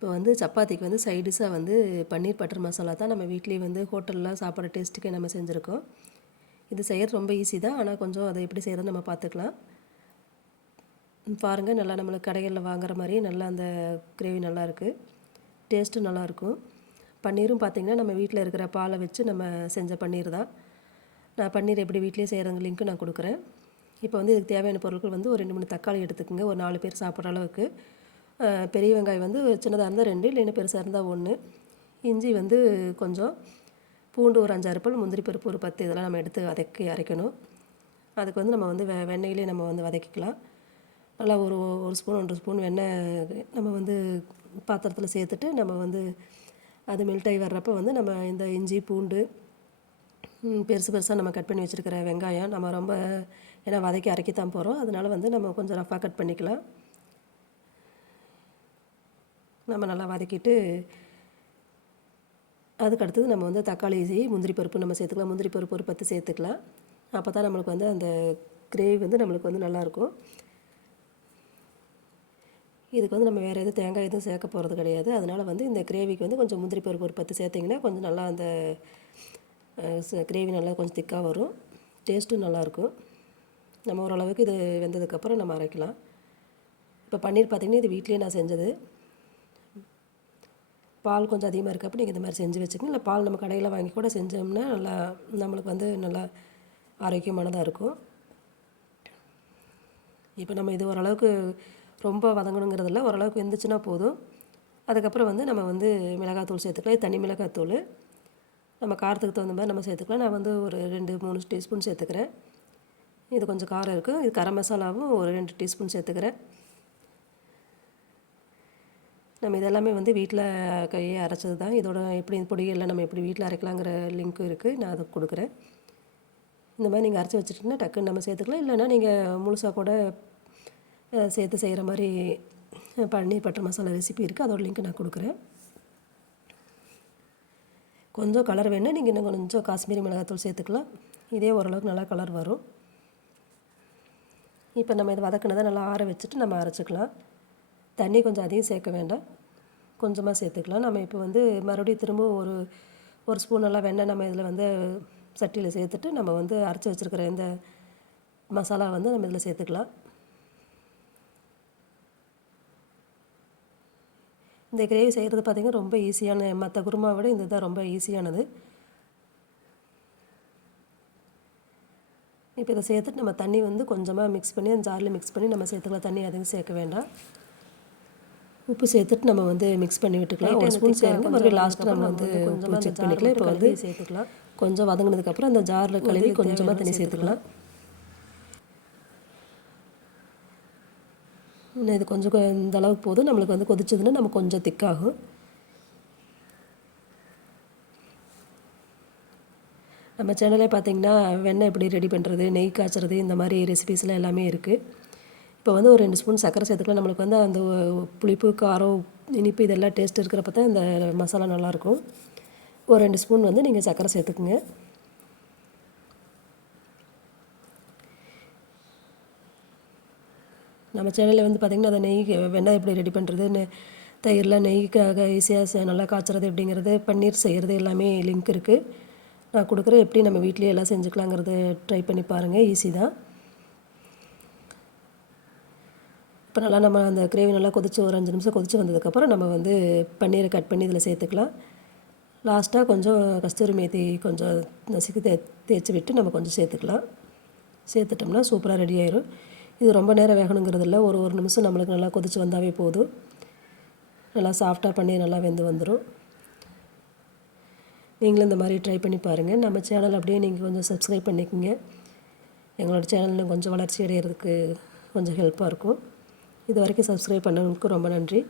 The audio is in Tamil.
இப்போ வந்து சப்பாத்திக்கு வந்து சைடிஷாக வந்து பன்னீர் பட்டர் மசாலா தான் நம்ம வீட்லேயே வந்து ஹோட்டல்லாம் சாப்பிட்ற டேஸ்ட்டுக்கே நம்ம செஞ்சுருக்கோம். இது செய்கிறது ரொம்ப ஈஸி தான். ஆனால் கொஞ்சம் அதை எப்படி செய்கிறதுன்னு நம்ம பார்த்துக்கலாம். பாருங்கள் நல்லா நம்மளுக்கு கடைகளில் வாங்குற மாதிரி நல்லா அந்த கிரேவி நல்லா இருக்குது டேஸ்ட்டும் நல்லாயிருக்கும் பன்னீரும் பார்த்திங்கன்னா நம்ம வீட்டில் இருக்கிற பாலை வச்சு நம்ம செஞ்ச பன்னீர் தான். நான் பன்னீர் எப்படி வீட்லேயே செய்கிறங்க லிங்க்கு நான் கொடுக்குறேன். இப்போ வந்து இதுக்கு தேவையான பொருட்கள் வந்து ஒரு ரெண்டு மூணு தக்காளி எடுத்துக்கோங்க. ஒரு நாலு பேர் சாப்பிட்ற அளவுக்கு. பெரிய வெங்காயம் வந்து சின்னதாக இருந்தால் ரெண்டு இல்லைன்னா பெருசாக இருந்தால் ஒன்று இஞ்சி வந்து கொஞ்சம் பூண்டு ஒரு அஞ்சாறு பல் முந்திரி பருப்பு ஒரு பத்து இதெல்லாம் நம்ம எடுத்து வதக்கி அரைக்கணும். அதுக்கு வந்து நம்ம வந்து வெ வெண்ணெயிலே நம்ம வந்து வதக்கிக்கலாம். நல்லா ஒரு ஒரு ஸ்பூன் ஒன்றரை ஸ்பூன் வெண்ணெய் நம்ம வந்து பாத்திரத்தில் சேர்த்துட்டு நம்ம வந்து அது மெல்ட் ஆகி வர்றப்போ வந்து நம்ம இந்த இஞ்சி பூண்டு பெருசு பெருசாக நம்ம கட் பண்ணி வச்சுருக்கிற வெங்காயம் நம்ம ரொம்ப ஏன்னா வதக்கி அரைக்கி தான் போகிறோம் அதனால் வந்து நம்ம கொஞ்சம் ரஃபாக கட் பண்ணிக்கலாம். நம்ம நல்லா வதக்கிட்டு அதுக்கு அடுத்தது நம்ம வந்து தக்காளி முந்திரி பருப்பு நம்ம சேர்த்துக்கலாம். முந்திரி பருப்பு ஒரு பத்து சேர்த்துக்கலாம். அப்போ தான் நம்மளுக்கு வந்து அந்த கிரேவி வந்து நம்மளுக்கு வந்து நல்லாயிருக்கும். இதுக்கு வந்து நம்ம வேறு எதுவும் தேங்காய் எதுவும் சேர்க்க போகிறது கிடையாது. அதனால் வந்து இந்த கிரேவிக்கு வந்து கொஞ்சம் முந்திரி பருப்பு ஒரு பத்து சேர்த்திங்கன்னா கொஞ்சம் நல்லா அந்த கிரேவி நல்லா கொஞ்சம் திக்காக வரும். டேஸ்ட்டும் நல்லாயிருக்கும். நம்ம ஓரளவுக்கு இது வெந்ததுக்கப்புறம் நம்ம அரைக்கலாம். இப்போ பன்னீர் பார்த்திங்கன்னா இது வீட்லேயே நான் செஞ்சது. பால் கொஞ்சம் அதிகமாக இருக்கப்போ நீங்கள் இந்த மாதிரி செஞ்சு வச்சுக்கோங்க இல்லை பால் நம்ம கடையில் வாங்கி கூட செஞ்சோம்னா நல்லா நம்மளுக்கு வந்து நல்லா ஆரோக்கியமானதாக இருக்கும். இப்போ நம்ம இது ஓரளவுக்கு ரொம்ப வதங்கணுங்கிறதில்ல ஓரளவுக்கு வெந்துச்சுன்னா போதும். அதுக்கப்புறம் வந்து நம்ம வந்து மிளகாத்தூள் சேர்த்துக்கலாம். இது தனி மிளகாத்தூள் நம்ம காரத்துக்கு தகுந்த மாதிரி நம்ம சேர்த்துக்கலாம். நான் வந்து ஒரு ரெண்டு மூணு டீஸ்பூன் சேர்த்துக்கிறேன். இது கொஞ்சம் காரம் இருக்குது இது கரம் மசாலாவும் ஒரு ரெண்டு டீஸ்பூன் சேர்த்துக்கிறேன். நம்ம இதெல்லாமே வந்து வீட்டில் கையே அரைச்சது தான். இதோட எப்படி பொடிகளில் நம்ம எப்படி வீட்டில் அரைக்கலாங்கிற லிங்க்கும் இருக்குது நான் அதை கொடுக்குறேன். இந்த மாதிரி நீங்கள் அரைச்சி வச்சுட்டிங்கன்னா டக்குன்னு நம்ம சேர்த்துக்கலாம். இல்லைன்னா நீங்கள் முழுசாக கூட சேர்த்து செய்கிற மாதிரி பன்னீர் பட்டர் மசாலா ரெசிபி இருக்குது அதோட லிங்க் நான் கொடுக்குறேன். கொஞ்சம் கலர் வேணால் நீங்கள் இன்னும் கொஞ்சம் காஷ்மீரி மிளகாத்தூள் சேர்த்துக்கலாம். இதே ஓரளவுக்கு நல்லா கலர் வரும். இப்போ நம்ம இதை வதக்கினதை நல்லா ஆற வச்சுட்டு நம்ம அரைச்சிக்கலாம். தண்ணி கொஞ்சம் அதிகம் சேர்க்க வேண்டாம். கொஞ்சமாக சேர்த்துக்கலாம். நம்ம இப்போ வந்து மறுபடியும் திரும்ப ஒரு ஒரு ஸ்பூன் எல்லாம் வெண்ணெய் நம்ம இதில் வந்து சட்டியில் சேர்த்துட்டு நம்ம வந்து அரைச்சி வச்சுருக்கிற இந்த மசாலா வந்து நம்ம இதில் சேர்த்துக்கலாம். இந்த கிரேவி செய்கிறது பார்த்திங்கன்னா ரொம்ப ஈஸியான மற்ற குருமா விட இந்த தான் ரொம்ப ஈஸியானது இப்போ இதை சேர்த்துட்டு நம்ம தண்ணி வந்து கொஞ்சமாக மிக்ஸ் பண்ணி அந்த ஜாரில் மிக்ஸ் பண்ணி நம்ம சேர்த்துக்கலாம். தண்ணி அதிகம் சேர்க்க வேண்டாம். உப்பு சேர்த்துட்டு நம்ம வந்து மிக்ஸ் பண்ணி விட்டுக்கலாம். ஒரு ஸ்பூன் சேருங்க மறுபடியும் லாஸ்ட்டு நம்ம வந்து உப்பு செக் பண்ணிக்கலாம். இப்போ வந்து சேர்த்துக்கலாம். கொஞ்சம் வதங்கினதுக்கப்புறம் அந்த ஜாரில் கழுவி கொஞ்சமாக தண்ணி சேர்த்துக்கலாம். இன்னும் இது கொஞ்சம் இந்த அளவுக்கு போதும். நம்மளுக்கு வந்து கொதிச்சதுன்னா நம்ம கொஞ்சம் திக்காகும். நம்ம சேனலே பார்த்தீங்கன்னா வெண்ணெய் எப்படி ரெடி பண்ணுறது நெய் காய்ச்சறது இந்த மாதிரி ரெசிபீஸ்லாம் எல்லாமே இருக்குது இப்போ வந்து ஒரு ரெண்டு ஸ்பூன் சர்க்கரை சேர்த்துக்கலாம். நம்மளுக்கு வந்து அந்த புளிப்பு காரம் இனிப்பு இதெல்லாம் டேஸ்ட் இருக்கிறப்ப தான் இந்த மசாலா நல்லாயிருக்கும். ஒரு ரெண்டு ஸ்பூன் வந்து நீங்கள் சர்க்கரை சேர்த்துக்குங்க. நம்ம சேனலில் வந்து பார்த்திங்கன்னா அதை நெய் வெண்ணெய் எப்படி ரெடி பண்ணுறது நெ- தயிரில் நெய்க்காக ஈஸியாக நல்லா காய்ச்சறது எப்படிங்கிறது பன்னீர் செய்கிறது எல்லாமே லிங்க் இருக்குது நான் கொடுக்குறேன் எப்படி நம்ம வீட்லேயே எல்லாம் செஞ்சுக்கலாங்கிறது ட்ரை பண்ணி பாருங்கள் ஈஸி தான். இப்போ நல்லா நம்ம அந்த கிரேவி நல்லா கொதிச்சு ஒரு அஞ்சு நிமிஷம் கொதிச்சு வந்ததுக்கப்புறம் நம்ம வந்து பன்னீரை கட் பண்ணி இதில் சேர்த்துக்கலாம். லாஸ்ட்டாக கொஞ்சம் கஸ்தூரி மேத்தி கொஞ்சம் நசுக்கி தே தேய்ச்சி விட்டு நம்ம கொஞ்சம் சேர்த்துக்கலாம். சேர்த்துட்டோம்னா சூப்பராக ரெடி ஆயிரும். இது ரொம்ப நேரம் வேகணுங்கிறது இல்லை ஒரு ஒரு நிமிஷம் நம்மளுக்கு நல்லா கொதிச்சு வந்தாவே போதும். நல்லா சாஃப்டாக பண்ணி நல்லா வெந்து வந்துடும் நீங்களும் இந்த மாதிரி ட்ரை பண்ணி பாருங்கள் நம்ம சேனல் அப்படியே நீங்கள் கொஞ்சம் சப்ஸ்கிரைப் பண்ணிக்கோங்க. எங்களோட சேனல் கொஞ்சம் வளர்ச்சி அடைகிறதுக்கு கொஞ்சம் ஹெல்ப்பாக இருக்கும். இது வரைக்கும் சப்ஸ்கிரைப் பண்ணவங்களுக்கு ரொம்ப நன்றி.